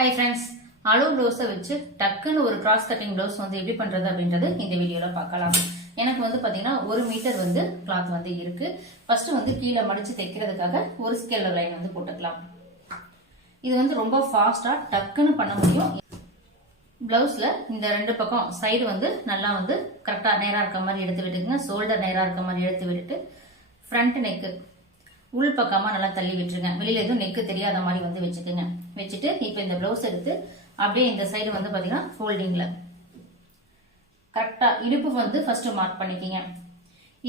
Hi friends அளவு ப்ளவுஸை வச்சு டக்குன்னு ஒரு கிராஸ் கட்டிங் ப்ளவுஸ் வந்து எப்படி பண்ணுறது அப்படின்றது இந்த வீடியோவில் பார்க்கலாம். எனக்கு வந்து பார்த்தீங்கன்னா ஒரு மீட்டர் வந்து கிளாத் வந்து இருக்கு. ஃபர்ஸ்ட் வந்து கீழே மடிச்சு தைக்கிறதுக்காக ஒரு ஸ்கேல் லைன் வந்து போட்டுக்கலாம். இது வந்து ரொம்ப ஃபாஸ்டா டக்குன்னு பண்ண முடியும். பிளவுஸ்ல இந்த ரெண்டு பக்கம் சைடு வந்து நல்லா வந்து கரெக்டா நேரா இருக்க மாதிரி எடுத்து விட்டுக்குங்க. ஷோல்டர் நேரா இருக்க மாதிரி எடுத்து விட்டுட்டு ஃப்ரண்ட் நெக்கு உள் பக்கமாக நல்லா தள்ளி விட்டுருங்க. வெளியில எதுவும் நெக்கு தெரியாத மாதிரி வந்து வச்சுக்கோங்க. வச்சுட்டு இப்போ இந்த பிளவுஸ் எடுத்து அப்படியே இந்த சைடு வந்து பார்த்தீங்கன்னா ஃபோல்டிங்கில் கரெக்டாக இடுப்பு வந்து ஃபஸ்ட்டு மார்க் பண்ணிக்கிங்க.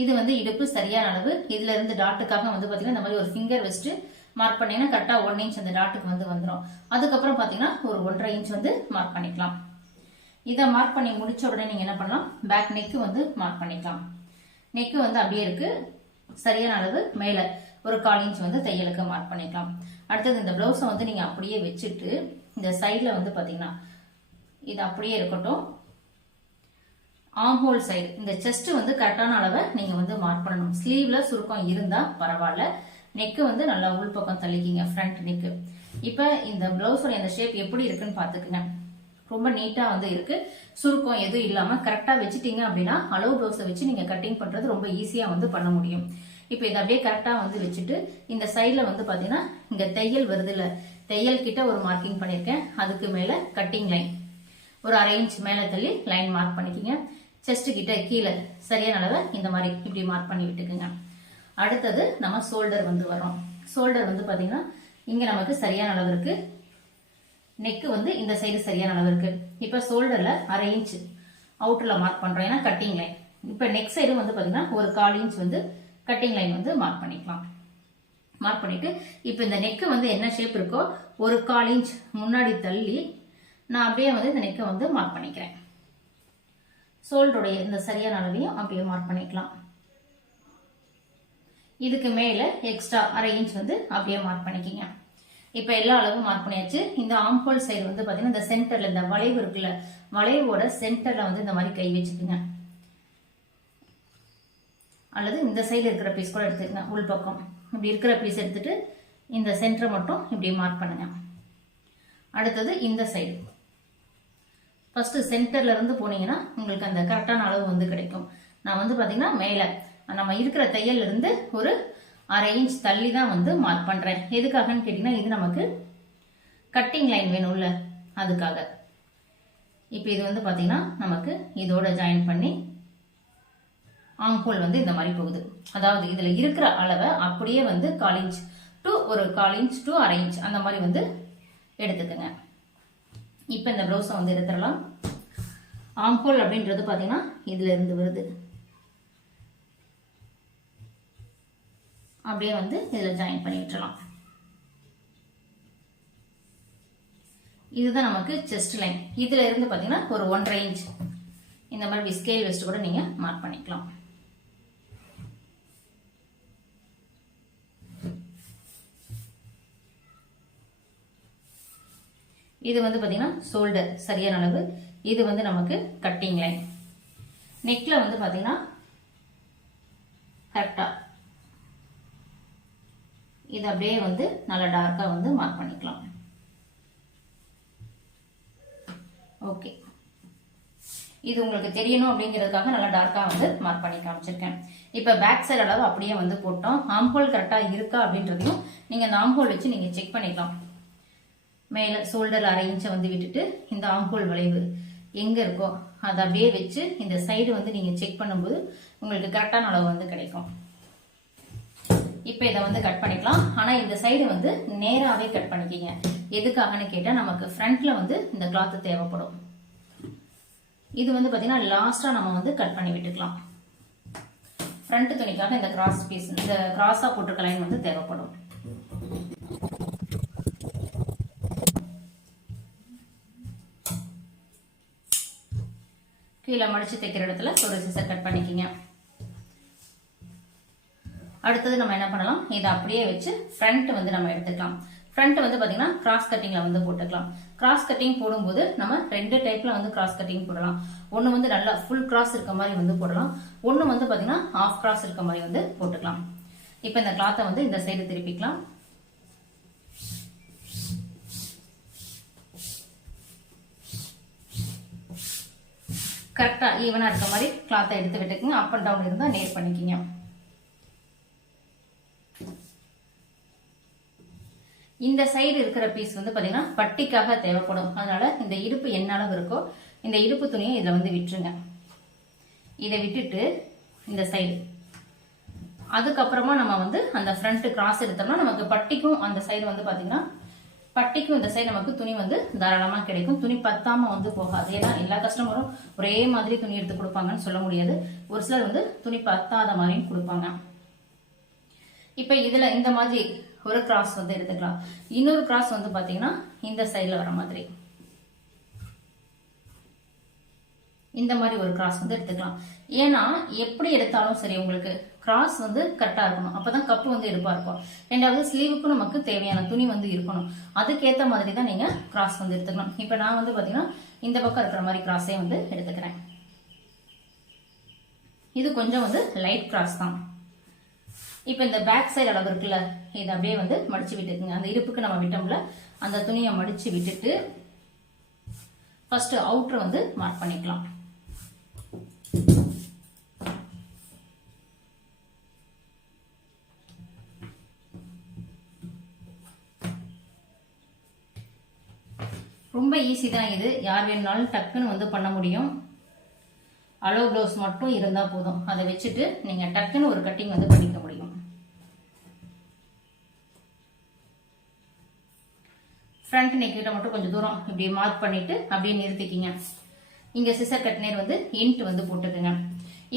இது வந்து இடுப்பு சரியான அளவு. இதுல இருந்து டாட்டுக்காக வந்து பாத்தீங்கன்னா இந்த மாதிரி ஒரு ஃபிங்கர் வச்சுட்டு மார்க் பண்ணீங்கன்னா கரெக்டா ஒன் இன்ச் அந்த டாட்டுக்கு வந்து வந்துடும் அதுக்கப்புறம் பாத்தீங்கன்னா ஒரு ஒன்றரை இன்ச் வந்து மார்க் பண்ணிக்கலாம். இதை மார்க் பண்ணி முடிச்ச உடனே நீங்க என்ன பண்ணலாம்? பேக் நெக்கு வந்து மார்க் பண்ணிக்கலாம். நெக்கு வந்து அப்படியே இருக்கு. சரியான அளவு மேலே. ஒரு கால் இன்ச் வந்து தையலுக்கு மார்க் பண்ணிக்கலாம். அடுத்தது இந்த பிளவுஸை வந்து நீங்கள் அப்படியே வச்சுட்டு இந்த சைடில் வந்து பார்த்தீங்கன்னா இது அப்படியே இருக்கட்டும். ஆம்ஹோல் சைடு இந்த செஸ்ட் வந்து கரெக்டான அளவை நீங்கள் வந்து மார்க் பண்ணணும். ஸ்லீவ்ல சுருக்கம் இருந்தால் பரவாயில்ல. நெக்கு வந்து நல்லா உள்பக்கம் தள்ளிக்கிங்க ஃப்ரண்ட் நெக்கு இப்போ இந்த பிளவுஸோட இந்த ஷேப் எப்படி இருக்குன்னு பார்த்துக்குங்க ரொம்ப நீட்டாக வந்து இருக்கு. சுருக்கம் எதுவும் இல்லாமல் கரெக்டாக வச்சுட்டீங்க அப்படின்னா அளவு பிளவுஸை வச்சு நீங்கள் கட்டிங் பண்ணுறது ரொம்ப ஈஸியாக வந்து பண்ண முடியும். இப்போ இதை அப்படியே கரெக்டாக வந்து வச்சுட்டு இந்த சைடில் வந்து பார்த்தீங்கன்னா இங்கே தையல் வருது இல்லை தையல் கிட்ட ஒரு மார்க்கிங் பண்ணியிருக்கேன் அதுக்கு மேலே கட்டிங் லைன் ஒரு அரை இன்ச் மேலே தள்ளி லைன் மார்க் பண்ணிக்கிங்க. செஸ்ட் கிட்ட கீழே சரியான அளவை இந்த மாதிரி இப்படி மார்க் பண்ணி விட்டுக்குங்க. அடுத்தது நம்ம ஷோல்டர் வந்து வரோம் ஷோல்டர் வந்து பார்த்தீங்கன்னா இங்கே நமக்கு சரியான அளவு இருக்கு. நெக்கு வந்து இந்த சைடு சரியான அளவு இருக்கு. இப்போ ஷோல்டரில் அரை இன்ச் அவுட்டரில் மார்க் பண்ணுறோம் ஏன்னா கட்டிங் லைன் இப்போ நெக் சைடும் வந்து பார்த்தீங்கன்னா ஒரு கால் இன்ச் வந்து கட்டிங் லைன் வந்து மார்க் பண்ணிக்கலாம். மார்க் பண்ணிட்டு இப்போ இந்த நெக்கு வந்து என்ன ஷேப் இருக்கோ ஒரு கால் இன்ச் முன்னாடி தள்ளி நான் அப்படியே வந்து இந்த நெக்கை வந்து மார்க் பண்ணிக்கிறேன். ஷோல்டருடைய இந்த சரியான அளவையும் அப்படியே மார்க் பண்ணிக்கலாம். இதுக்கு மேலே எக்ஸ்ட்ரா அரை இன்ச் வந்து அப்படியே மார்க் பண்ணிக்கிங்க. இப்போ எல்லா அளவும் மார்க் பண்ணியாச்சு. இந்த ஆம்ஹோல் சைடு வந்து பார்த்தீங்கன்னா இந்த சென்டரில் இந்த வளைவு இருக்குல்ல வளைவோட சென்டரில் வந்து இந்த மாதிரி கை வச்சுக்குங்க. அல்லது இந்த சைடு இருக்கிற பீஸ் கூட எடுத்துக்கங்க உள்பக்கம் இப்படி இருக்கிற பீஸ் எடுத்துகிட்டு இந்த சென்டரை மட்டும் இப்படி மார்க் பண்ணுங்க. அடுத்தது இந்த சைடு ஃபஸ்ட்டு சென்டர்லேருந்து போனீங்கன்னா உங்களுக்கு அந்த கரெக்டான அளவு வந்து கிடைக்கும். நான் வந்து பார்த்தீங்கன்னா மேலே. நம்ம இருக்கிற தையல்லிருந்து ஒரு அரை இன்ச் தள்ளி தான் வந்து மார்க் பண்ணுறேன் எதுக்காகன்னு கேட்டிங்கன்னா இது நமக்கு கட்டிங் லைன் வேணும்ல அதுக்காக. இப்போ இது வந்து பார்த்தீங்கன்னா நமக்கு இதோட ஜாயின் பண்ணி ஆம்ஹோல் வந்து இந்த மாதிரி போகுது. அதாவது இதுல இருக்கிற அளவை அப்படியே வந்து கால் இன்ச் டு ஒரு கால் இன்ச் டு அரை இன்ச் அந்த மாதிரி வந்து எடுத்துக்கோங்க. இப்போ இந்த ப்ளவுஸை வந்து எடுத்துடலாம். ஆம்ஹோல் அப்படின்றது பார்த்தீங்கன்னா இதுல இருந்து வருது. அப்படியே வந்து இதில் ஜாயின் பண்ணி விட்டுலாம் இதுதான் நமக்கு செஸ்ட் லைன் இதுல இருந்து பார்த்தீங்கன்னா ஒரு ஒன்றரை இன்ச் இந்த மாதிரி ஸ்கேல் வச்சுட்டு கூட நீங்க மார்க் பண்ணிக்கலாம். இது வந்து பார்த்தீங்கன்னா ஷோல்டர் சரியான அளவு. இது வந்து நமக்கு கட்டிங் லைன் நெக்ல வந்து பார்த்தீங்கன்னா கரெக்டா இது அப்படியே வந்து நல்லா டார்க்காக வந்து மார்க் பண்ணிக்கலாம். ஓகே இது உங்களுக்கு தெரியணும் அப்படிங்கிறதுக்காக நல்லா டார்க்காக வந்து மார்க் பண்ணி காமிச்சிருக்கேன். இப்போ பேக் சைடு அளவு அப்படியே வந்து போட்டோம். ஆம்போல் கரெக்டாக இருக்கா அப்படின்றதையும் நீங்கள் அந்த ஆம்போல் வச்சு நீங்கள் செக் பண்ணிக்கலாம். மேலே ஷோல்டர் அரை இன்ச்சை வந்து விட்டுட்டு இந்த ஆம்போல் வளைவு எங்கே இருக்கோ அதை அப்படியே வச்சு இந்த சைடு வந்து நீங்கள் செக் பண்ணும்போது உங்களுக்கு கரெக்டான அளவு வந்து கிடைக்கும். இப்போ இதை வந்து கட் பண்ணிக்கலாம். ஆனால் இந்த சைடு வந்து நேராகவே கட் பண்ணிக்கிங்க. எதுக்காகன்னு கேட்டால் நமக்கு ஃப்ரண்ட்டில் வந்து இந்த கிளாத்து தேவைப்படும். இது வந்து பார்த்தீங்கன்னா லாஸ்ட்டாக நம்ம வந்து கட் பண்ணி விட்டுக்கலாம். ஃப்ரண்ட் துணிக்காக இந்த கிராஸ் பீஸ் இந்த கிராஸாக போட்டிருக்க லைன் வந்து தேவைப்படும். கீழே மடிச்சு தைக்கிற இடத்துல ஒரு சிசர் கட் பண்ணிக்கிங்க. அடுத்தது நம்ம என்ன பண்ணலாம்? இதை அப்படியே வச்சு ஃப்ரண்ட் வந்து நம்ம எடுத்துக்கலாம். ஃப்ரண்ட் வந்து பாத்தீங்கன்னா கிராஸ் கட்டிங்ல வந்து போட்டுக்கலாம். கிராஸ் கட்டிங் போடும்போது நம்ம ரெண்டு டைப்ல வந்து கிராஸ் கட்டிங் போடலாம். ஒன்னு வந்து நல்லா ஃபுல் கிராஸ் இருக்க மாதிரி வந்து போடலாம். ஒன்னு வந்து பாத்தீங்கன்னா ஆஃப் கிராஸ் இருக்க மாதிரி வந்து போட்டுக்கலாம். இப்போ இந்த கிளாத்தை வந்து இந்த சைடு திருப்பிக்கலாம். கரெக்டாக ஈவனாக இருக்க மாதிரி கிளாத்தை எடுத்து விட்டுக்குங்க. அப் அண்ட் டவுன் இருந்தால் நேர் பண்ணிக்கிங்க. இந்த சைடு இருக்கிற பீஸ் வந்து பார்த்தீங்கன்னா பட்டிக்காக தேவைப்படும். அதனால இந்த இடுப்பு என்ன அளவு இருக்கோ இந்த இடுப்பு துணியை இதில் வந்து விட்டுருங்க. இதை விட்டுட்டு இந்த சைடு அதுக்கப்புறமா நம்ம வந்து அந்த ஃப்ரண்ட் கிராஸ் எடுத்தோம்னா நமக்கு பட்டிக்கும் அந்த சைடு வந்து பார்த்தீங்கன்னா பட்டிக்கும் இந்த சைடு நமக்கு துணி வந்து தாராளமாக கிடைக்கும். துணி பத்தாம வந்து போகாது. ஏன்னா எல்லா கஸ்டமரும் ஒரே மாதிரி துணி எடுத்து கொடுப்பாங்கன்னு சொல்ல முடியாது. ஒரு சிலர் வந்து துணி பத்தாத மாதிரியும் கொடுப்பாங்க. இப்போ இதுல இந்த மாதிரி ஒரு கிராஸ் வந்து எடுத்துக்கலாம். இன்னொரு கிராஸ் வந்து பாத்தீங்கன்னா இந்த சைடுல வர மாதிரி. இந்த மாதிரி ஒரு கிராஸ் வந்து எடுத்துக்கலாம். ஏன்னா எப்படி எடுத்தாலும் சரி உங்களுக்கு கிராஸ் வந்து கரெக்டா இருக்கணும். அப்பதான் கப்பு வந்து எடுப்பா இருக்கும் ரெண்டாவது ஸ்லீவுக்கும் நமக்கு தேவையான துணி வந்து இருக்கணும். அதுக்கேற்ற மாதிரி தான் நீங்க கிராஸ் வந்து எடுத்துக்கணும். இப்போ நான் வந்து பாத்தீங்கன்னா இந்த பக்கம் இருக்கிற மாதிரி கிராஸே வந்து எடுத்துக்கிறேன். இது கொஞ்சம் வந்து லைட் கிராஸ் தான். இப்போ இந்த பேக் சைடு அளவு இருக்குல்ல இதை அப்படியே வந்து மடிச்சு விட்டுக்குங்க. அந்த இருப்புக்கு நம்ம விட்டோம்ல அந்த துணியை மடிச்சு விட்டுட்டு ஃபர்ஸ்ட் அவுட்ரு வந்து மார்க் பண்ணிக்கலாம். ரொம்ப ஈஸி தான் இது. யார் வேணுனாலும் டக்குன்னு வந்து பண்ண முடியும். அலோ க்ளவுஸ் மட்டும் இருந்தால் போதும். அதை வச்சுட்டு நீங்கள் டக்குன்னு ஒரு கட்டிங் வந்து பண்ணிக்க முடியும். ஃப்ரண்ட் நெக்கிட்ட மட்டும் கொஞ்சம் தூரம் இப்படி மார்க் பண்ணிவிட்டு அப்படியே நிறுத்திக்கிங்க. இங்கே சிசர் கட்னேர் வந்து இன்ட் வந்து போட்டுக்குங்க.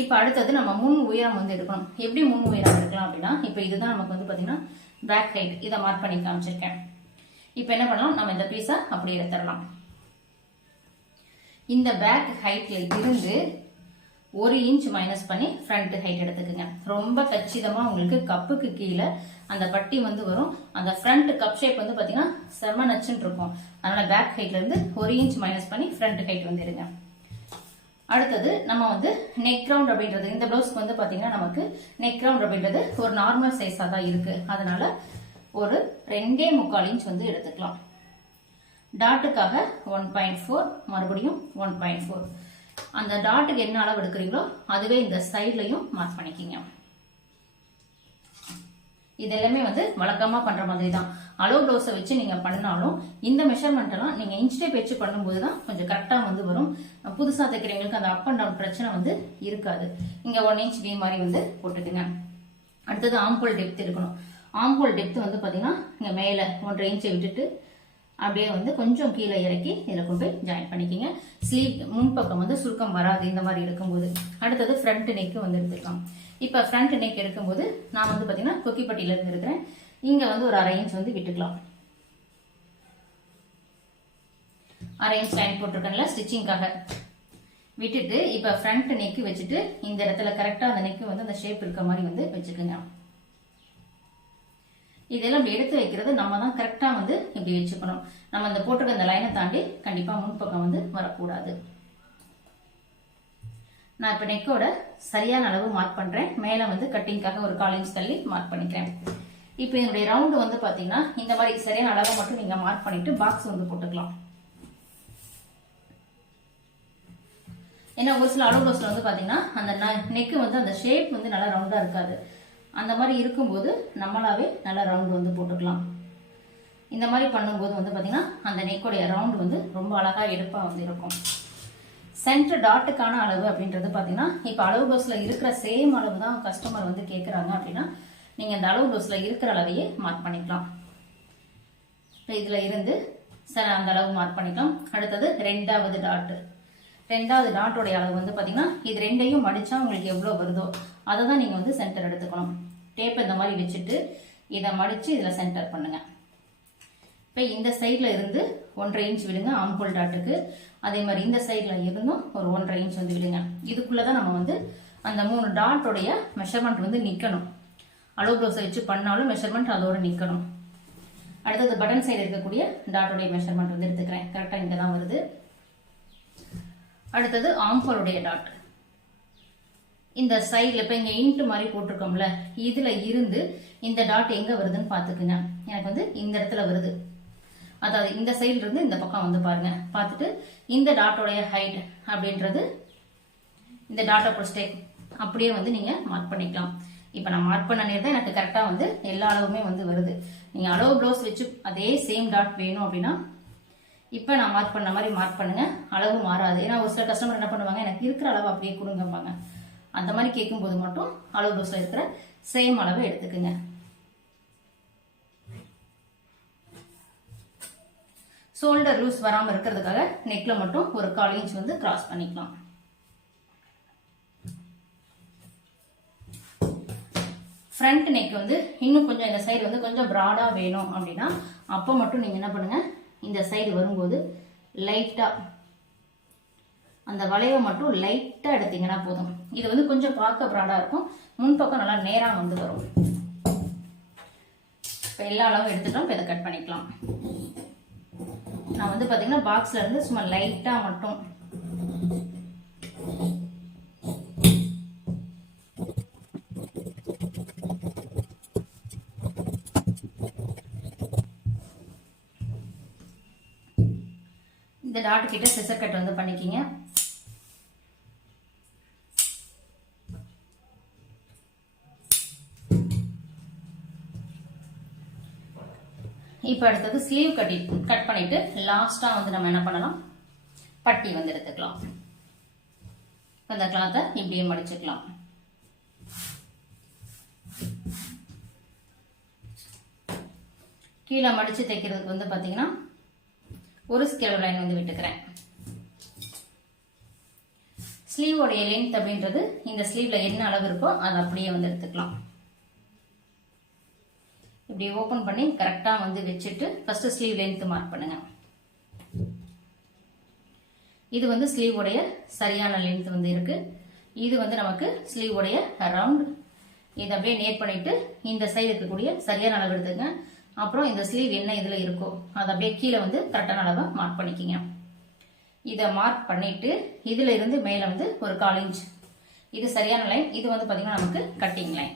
இப்போ அடுத்தது நம்ம முன் உயரம் வந்து எடுக்கணும். எப்படி முன் உயரம் எடுக்கலாம் அப்படின்னா இப்போ இதுதான் நமக்கு வந்து பார்த்தீங்கன்னா பேக் ஹைட் இதை மார்க் பண்ணி காமிச்சிருக்கேன். இப்போ என்ன பண்ணலாம்? நம்ம இந்த பீஸை அப்படியே எடுத்துடலாம். இந்த பேக் ஹைட்ல இருந்து ஒரு இன்ச் மைனஸ் பண்ணி ஃப்ரண்ட் ஹைட் எடுத்துக்கோங்க. ரொம்ப கச்சிதமாக உங்களுக்கு கப்புக்கு கீழே அந்த பட்டி வந்து வரும். அந்த ஃப்ரண்ட் கப் ஷேப் வந்து பார்த்தீங்கன்னா செம நச்சுன்னு இருக்கும். அதனால பேக் ஹைட்லேருந்து ஒரு இன்ச் மைனஸ் பண்ணி ஃப்ரண்ட் ஹைட் வந்து எடுங்க. அடுத்தது நம்ம வந்து நெக் ரவுண்ட் அப்படின்றது இந்த ப்ளவுஸ்க்கு வந்து பார்த்தீங்கன்னா நமக்கு நெக் ரவுண்ட் அப்படின்றது ஒரு நார்மல் சைஸாக தான் இருக்குது அதனால ஒரு ரெண்டே முக்கால் இன்ச் வந்து எடுத்துக்கலாம். டாட்டுக்காக ஒன் பாயிண்ட் ஃபோர் மறுபடியும் ஒன் பாயிண்ட் ஃபோர் அந்த டாட்டுக்கு என்ன அளவு எடுக்கிறீங்களோ அதுவே இந்த சைட்லையும் மார்க் பண்ணிக்கிங்க. இது எல்லாமே வந்து வழக்கமாக பண்ணுற மாதிரி தான் அளவு ப்ளவுஸை வச்சு நீங்கள் பண்ணாலும் இந்த மெஷர்மெண்ட்டெல்லாம் நீங்கள் நீங்க இன்ச் டேப் வச்சு பண்ணும்போது தான் கொஞ்சம் கரெக்டாக வந்து வரும். புதுசாக தைக்கிறவங்களுக்கு அந்த அப் அண்ட் டவுன் பிரச்சனை வந்து இருக்காது. இங்கே ஒன் இன்ச் வி மாதிரி வந்து போட்டுக்குங்க. அடுத்தது ஆம்போல் டெப்த் இருக்கணும் ஆம்போல் டெப்த் வந்து பார்த்தீங்கன்னா இங்கே மேலே ஒன்றரை இன்ச்சை விட்டுட்டு அப்படியே வந்து கொஞ்சம் கீழே இறக்கி இதில் கொண்டு போய் ஜாயின் பண்ணிக்கிங்க. ஸ்லீவ் முன்பக்கம் வந்து சுருக்கம் வராது இந்த மாதிரி இருக்கும்போது அடுத்தது ஃப்ரண்ட் நெக்கு வந்து எடுத்துக்கலாம். இப்போ ஃப்ரண்ட் நெக் எடுக்கும்போது நான் வந்து பார்த்தீங்கன்னா கொக்கிப்பட்டியிலேருந்து இருக்கிறேன் இங்கே வந்து ஒரு அரை இன்ச் வந்து விட்டுக்கலாம். அரை இன்ச் லைன் போட்டிருக்கேன்ல ஸ்டிச்சிங்காக விட்டுட்டு இப்போ ஃப்ரண்ட் நெக்கு வச்சுட்டு இந்த இடத்துல கரெக்டாக அந்த நெக்கு வந்து அந்த ஷேப் இருக்க மாதிரி வந்து வச்சுக்கோங்க. இதெல்லாம் எடுத்து வைக்கிறது நம்ம தான் கரெக்டாக வந்து இப்படி வச்சுக்கணும். நம்ம இந்த போட்டிருக்க இந்த லைனை தாண்டி கண்டிப்பாக முன்பக்கம் வந்து வரக்கூடாது. நான் இப்போ நெக்கோட சரியான அளவு மார்க் பண்ணுறேன் மேலே வந்து கட்டிங்காக ஒரு கால் தள்ளி மார்க் பண்ணிக்கிறேன். இப்போ என்னுடைய ரவுண்டு வந்து பார்த்தீங்கன்னா இந்த மாதிரி சரியான அளவை மட்டும் நீங்கள் மார்க் பண்ணிட்டு பாக்ஸ் வந்து போட்டுக்கலாம். ஏன்னா ஒரு சில அளவு வந்து பார்த்தீங்கன்னா அந்த நெக்கு வந்து அந்த ஷேப் வந்து நல்லா ரவுண்டாக இருக்காது. அந்த மாதிரி இருக்கும்போது நம்மளாவே நல்லா ரவுண்டு வந்து போட்டுக்கலாம். இந்த மாதிரி பண்ணும்போது வந்து பார்த்தீங்கன்னா அந்த நெக்கோடைய ரவுண்ட் வந்து ரொம்ப அழகாக எடுப்பாக வந்து இருக்கும். சென்டர் டாட்டுக்கான அளவு அப்படின்றது பார்த்தீங்கன்னா இப்போ அளவு பஸ்ஸில் இருக்கிற சேம் அளவு தான் கஸ்டமர் வந்து கேட்குறாங்க அப்படின்னா நீங்கள் இந்த அளவு பஸ்ஸில் இருக்கிற அளவையே மார்க் பண்ணிக்கலாம். இப்போ இதில் இருந்து சார் அந்த அளவு மார்க் பண்ணிக்கலாம். அடுத்தது ரெண்டாவது டாட்டு ரெண்டாவது டாட்டோடைய அளவு வந்து பார்த்தீங்கன்னா இது ரெண்டையும் மடித்தா உங்களுக்கு எவ்வளோ வருதோ அதை தான் நீங்கள் வந்து சென்டர் எடுத்துக்கணும். டேப் இந்த மாதிரி வச்சுட்டு இதை மடித்து இதில் சென்டர் பண்ணுங்கள் இப்போ இந்த சைடில் இருந்து ஒன்றரை இன்ச் விடுங்க ஆம்பூல் டாட்டுக்கு அதே மாதிரி இந்த சைடில் இருந்தும் ஒரு ஒன்றரை இன்ச் வந்து விடுங்க. இதுக்குள்ளே தான் நம்ம வந்து அந்த மூணு டாட்டோடைய மெஷர்மெண்ட் வந்து நிற்கணும் அளவு ப்ளவுஸை வச்சு பண்ணாலும் மெஷர்மெண்ட் அதோடு நிற்கணும் அடுத்தது பட்டன் சைடு இருக்கக்கூடிய டாட்டோடைய மெஷர்மெண்ட் வந்து எடுத்துக்கிறேன். கரெக்டாக இங்கே தான் வருது. அடுத்தது ஆம்போலுடைய டாட் இந்த சைடில் இப்போ இங்கே இன்ட்டு மாதிரி போட்டிருக்கோம்ல இதில் இருந்து இந்த டாட் எங்கே வருதுன்னு பார்த்துக்குங்க. எனக்கு வந்து இந்த இடத்துல வருது. அதாவது இந்த சைட்லேருந்து இந்த பக்கம் வந்து பாருங்க. பார்த்துட்டு இந்த டாட்டோடைய ஹைட் அப்படின்றது இந்த டாட்டா பிடிச்சிட்டு அப்படியே வந்து நீங்கள் மார்க் பண்ணிக்கலாம். இப்போ நான் மார்க் பண்ண நேரம் தான் எனக்கு கரெக்டாக வந்து எல்லா அளவுமே வந்து வருது. நீங்கள் அளவு ப்ளவுஸ் வச்சு அதே சேம் டாட் வேணும் அப்படின்னா இப்போ நான் மார்க் பண்ண மாதிரி மார்க் பண்ணுங்கள் அளவு மாறாது. ஏன்னா ஒரு சில கஸ்டமர் என்ன பண்ணுவாங்க எனக்கு இருக்கிற அளவு அப்படியே கொடுங்கம்பாங்க. அந்த மாதிரி கேட்கும்போது மட்டும் அளவு தோசை இருக்கிற சேம் அளவு எடுத்துக்குங்க. ஷோல்டர் லூஸ் வராமல் இருக்கிறதுக்காக நெக்கில் மட்டும் ஒரு கால் இன்ச் வந்து கிராஸ் பண்ணிக்கலாம். ஃப்ரண்ட் நெக் வந்து இன்னும் கொஞ்சம் இந்த சைடு வந்து கொஞ்சம் ப்ராடாக வேணும் அப்படின்னா அப்போ மட்டும் நீங்கள் என்ன பண்ணுங்கள் இந்த சைடு வரும்போது லைட்டாக அந்த வளைவை மட்டும் லைட்டாக எடுத்தீங்கன்னா போதும். இது வந்து கொஞ்சம் பார்க்க ப்ராடாக இருக்கும். முன்பக்கம் நல்லா நேராக வந்து வரும். இப்போ எல்லா அளவும் எடுத்துட்டோம். இப்போ இதை கட் பண்ணிக்கலாம். நான் வந்து பார்த்தீங்கன்னா பாக்ஸில் இருந்து சும்மா லைட்டாக மட்டும் டாட் கிட்ட சிசர் கட் வந்து பண்ணிக்கிங்க. இப்போ அடுத்தது ஸ்லீவ் கட்டி கட் பண்ணிட்டு லாஸ்ட்டாக வந்து நம்ம என்ன பண்ணலாம்? பட்டி வந்து எடுத்துக்கலாம். அந்த இந்த கிளாத்தை இப்படியே மடிச்சுக்கலாம். கீழே மடித்து தைக்கிறதுக்கு வந்து பார்த்தீங்கன்னா ஒரு ஸ்கேல் லைன் வந்து விட்டுக்கிறேன். ஸ்லீவோடைய லென்த் அப்படின்றது இந்த ஸ்லீவ்ல என்ன அளவு இருக்கோ அதை அப்படியே வந்து எடுத்துக்கலாம். இப்படி ஓபன் பண்ணி கரெக்டா வந்து வச்சுட்டு ஃபர்ஸ்ட் ஸ்லீவ் லென்த் மார்க் பண்ணுங்க. இது வந்து ஸ்லீவோடைய சரியான லென்த் வந்து இருக்கு. இது வந்து நமக்கு ஸ்லீவ் உடைய ரவுண்ட் இதை அப்படியே நேர் பண்ணிட்டு இந்த சைடு இருக்கக்கூடிய சரியான அளவு எடுத்துங்க அப்புறம் இந்த ஸ்லீவ் என்ன இதில் இருக்கோ அதை அப்படியே கீழே வந்து கரெக்டான அளவை மார்க் பண்ணிக்கிங்க. இதை மார்க் பண்ணிட்டு இதில் இருந்து மேலே வந்து ஒரு கால் இன்ச் இது சரியான லைன் இது வந்து பார்த்திங்கன்னா நமக்கு கட்டிங் லைன்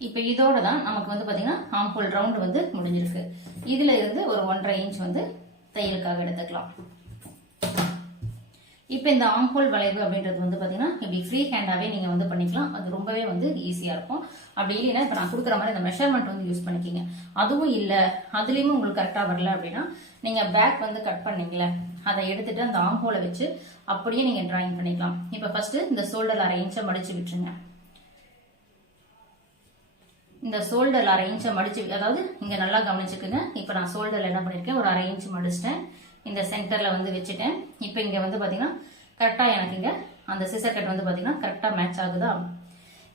இப்போ இதோட தான் நமக்கு வந்து பார்த்திங்கன்னா ஆம்பூல் ரவுண்டு வந்து முடிஞ்சிருக்கு. இதில் இருந்து ஒரு ஒன்றரை இன்ச் வந்து தையலுக்காக எடுத்துக்கலாம். இப்போ இந்த ஆங்கோல் வளைவு அப்படின்றது வந்து பார்த்தீங்கன்னா இப்படி ஃப்ரீ ஹேண்டாகவே நீங்கள் வந்து பண்ணிக்கலாம். அது ரொம்பவே வந்து ஈஸியாக இருக்கும். அப்படி இல்லைன்னா இப்போ நான் கொடுக்குற மாதிரி இந்த மெஷர்மெண்ட் வந்து யூஸ் பண்ணிக்கிங்க. அதுவும் இல்லை அதுலேயுமே உங்களுக்கு கரெக்டாக வரல அப்படின்னா நீங்கள் பேக் வந்து கட் பண்ணீங்களே அதை எடுத்துட்டு அந்த ஆங்கோலை வச்சு அப்படியே நீங்கள் ட்ராயிங் பண்ணிக்கலாம். இப்போ ஃபஸ்ட்டு இந்த ஷோல்டர் அரை இன்ச்சை மடிச்சு விட்டுருங்க. இந்த ஷோல்டரில் அரை இன்ச்சை மடிச்சு அதாவது இங்கே நல்லா கவனிச்சுக்குங்க. இப்போ நான் ஷோல்டரில் என்ன பண்ணியிருக்கேன் ஒரு அரை இன்ச்சு மடிச்சிட்டேன். இந்த சென்டர்ல வந்து வச்சுட்டேன். இப்போ இங்க வந்து பாத்தீங்கன்னா கரெக்டா எனக்கு இங்க அந்த சிசர் கட் வந்து பாத்தீங்கன்னா கரெக்டா மேட்ச் ஆகுதா?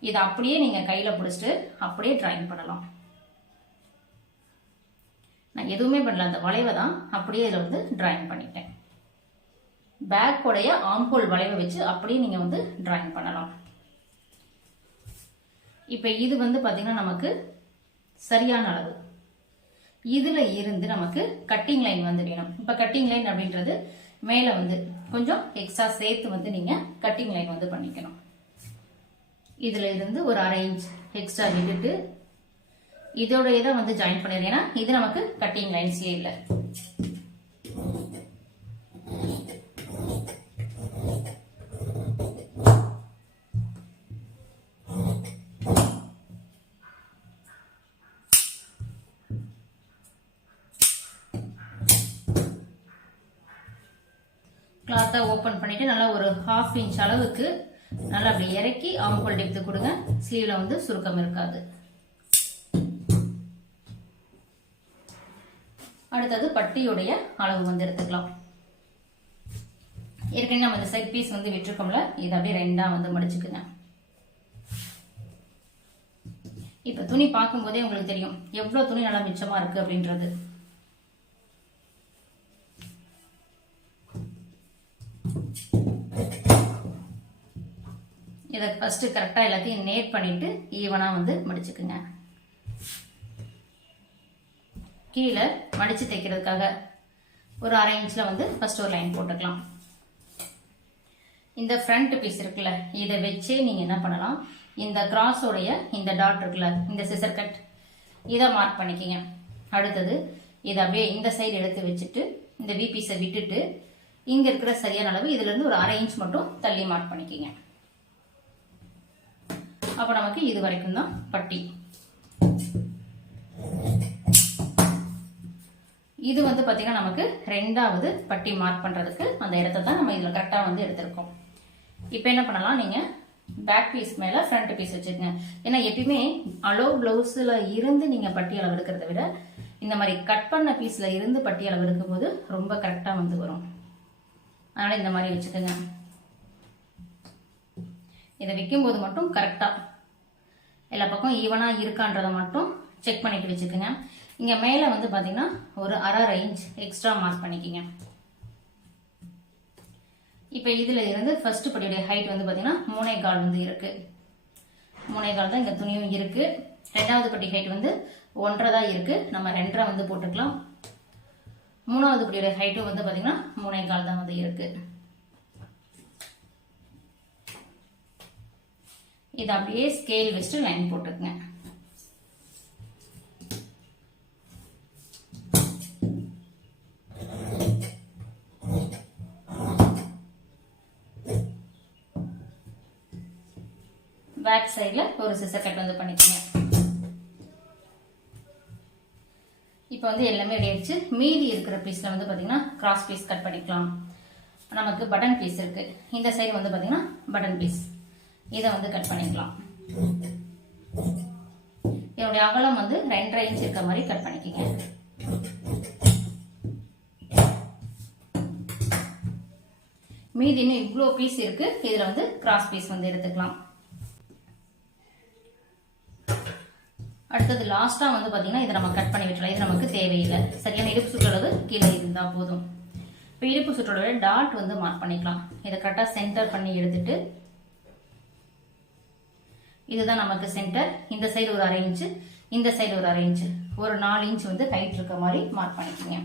இதை அப்படியே நீங்க கையில பிடிச்சிட்டு அப்படியே டிராயிங் பண்ணலாம். நான் எதுவுமே பண்ணல அந்த வளைவை தான் அப்படியே இதில் வந்து டிராயிங் பண்ணிட்டேன். பேக்கோடைய ஆம்போல் வளைவை வச்சு அப்படியே நீங்க வந்து டிராயிங் பண்ணலாம். இப்போ இது வந்து பாத்தீங்கன்னா நமக்கு சரியான அளவு. இதுல இருந்து நமக்கு கட்டிங் லைன் வந்து வேணும். இப்போ கட்டிங் லைன் அப்படின்றது மேல வந்து கொஞ்சம் எக்ஸ்ட்ரா சேர்த்து வந்து நீங்க கட்டிங் லைன் வந்து பண்ணிக்கணும். இதுல இருந்து ஒரு அரை இன்ச் எக்ஸ்ட்ரா விட்டுட்டு இதோடய தான் வந்து ஜாயின் பண்ணிடுறேன் ஏன்னா இது நமக்கு கட்டிங் லைன்ஸே இல்லை. கிளாத்தை ஓப்பன் பண்ணிட்டு நல்லா ஒரு ஹாஃப் இன்ச் அளவுக்கு நல்லா அப்படி இறக்கி ஆம்பல் டெப்த்து கொடுங்க. ஸ்லீவ்ல வந்து சுருக்கம் இருக்காது. அடுத்தது பட்டியுடைய அளவு வந்து எடுத்துக்கலாம். ஏற்கனவே நம்ம இந்த சைட் பீஸ் வந்து விட்டுருக்கோம்ல இதை அப்படியே ரெண்டா வந்து மடிச்சுக்குங்க. இப்ப துணி பார்க்கும்போதே உங்களுக்கு தெரியும் எவ்வளவு துணி நல்லா மிச்சமா இருக்கு அப்படின்றது. இதை ஃபஸ்ட்டு கரெக்டாக எல்லாத்தையும் நேட் பண்ணிவிட்டு ஈவனாக வந்து மடிச்சுக்குங்க. கீழே மடித்து தைக்கிறதுக்காக ஒரு அரை இன்ச்சில் வந்து ஃபர்ஸ்ட் ஒரு லைன் போட்டுக்கலாம். இந்த ஃப்ரண்ட் பீஸ் இருக்குல்ல இதை வச்சே நீங்கள் என்ன பண்ணலாம்? இந்த கிராஸோடைய இந்த டாட் இருக்குல்ல இந்த சிசர் கட் இதை மார்க் பண்ணிக்கிங்க. அடுத்தது இதை அப்படியே இந்த சைடு எடுத்து வச்சுட்டு இந்த பிபிஸை விட்டுட்டு இங்க இருக்கிற சரியான அளவு இதுல இருந்து ஒரு அரை இன்ச் மட்டும் தள்ளி மார்க் பண்ணிக்கிங்க. அப்போ நமக்கு இது வரைக்கும் தான் பட்டி. இது வந்து பார்த்திங்கன்னா நமக்கு ரெண்டாவது பட்டி மார்க் பண்ணுறதுக்கு அந்த இடத்த தான் நம்ம இதில் கரெக்டாக வந்து எடுத்திருக்கோம். இப்போ என்ன பண்ணலாம் நீங்கள் பேக் பீஸ் மேலே ஃப்ரண்ட் பீஸ் வச்சுக்கோங்க. ஏன்னா எப்பயுமே அலோ ப்ளவுஸில் இருந்து நீங்கள் பட்டி அளவு எடுக்கிறத விட இந்த மாதிரி கட் பண்ண பீஸில் இருந்து பட்டி அளவு எடுக்கும்போது ரொம்ப கரெக்டாக வந்து வரும். அதனால் இந்த மாதிரி வச்சுக்கோங்க. இதை வைக்கும்போது மட்டும் கரெக்டாக எல்லா பக்கம் ஈவனாக இருக்கான்றதை மட்டும் செக் பண்ணிட்டு வச்சுக்கோங்க. இங்கே மேலே வந்து பார்த்தீங்கன்னா ஒரு அரை ரேஞ்ச் எக்ஸ்ட்ரா மார்க் பண்ணிக்கிங்க. இப்போ இதில் இருந்து ஃபர்ஸ்ட் படியுடைய ஹைட் வந்து பார்த்தீங்கன்னா மூனை கால் வந்து இருக்குது மூனை கால் தான் இங்கே துணியும் இருக்குது ரெண்டாவது பட்டி ஹைட் வந்து ஒன்றரை தான் இருக்குது நம்ம ரெண்டரை வந்து போட்டுக்கலாம். மூணாவது படியுடைய ஹைட்டும் வந்து பார்த்தீங்கன்னா மூணே கால் தான் வந்து இருக்கு. இது அப்படியே ஸ்கேல் வச்சுட்டு லைன் போட்டுக்குங்க. பேக் சைடில் ஒரு சிசர் கட் வந்து பண்ணிக்கோங்க. இப்போ வந்து எல்லாமே ரெடி ஆயிடுச்சு. மீதி இருக்கிற பீஸில் வந்து பார்த்திங்கன்னா கிராஸ் பீஸ் கட் பண்ணிக்கலாம். நமக்கு பட்டன் பீஸ் இருக்கு. இந்த சைடு வந்து பார்த்தீங்கன்னா பட்டன் பீஸ் இதை வந்து கட் பண்ணிக்கலாம். இதனுடைய அகலம் வந்து ரெண்டரை இன்ச் இருக்க மாதிரி கட் பண்ணிக்கோங்க. மீதி இன்னும் இவ்வளோ பீஸ் இருக்கு. இதில் வந்து கிராஸ் பீஸ் வந்து எடுத்துக்கலாம். அடுத்தது லாஸ்ட்டாக வந்து பார்த்தீங்கன்னா இதை நம்ம கட் பண்ணி விட்டுலாம் இது நமக்கு தேவையில்லை. சரியான இடுப்பு சுற்றளவு கீழே இருந்தால் போதும். இப்போ இடுப்பு சுற்றளவு டாட் வந்து மார்க் பண்ணிக்கலாம். இதை கரெக்டாக சென்டர் பண்ணி எடுத்துட்டு இதுதான் நமக்கு சென்டர் இந்த சைடு ஒரு அரை இன்ச்சு இந்த சைடு ஒரு அரை இன்ச்சு ஒரு நாலு இன்ச் வந்து ஹைட் இருக்க மாதிரி மார்க் பண்ணிக்கோங்க.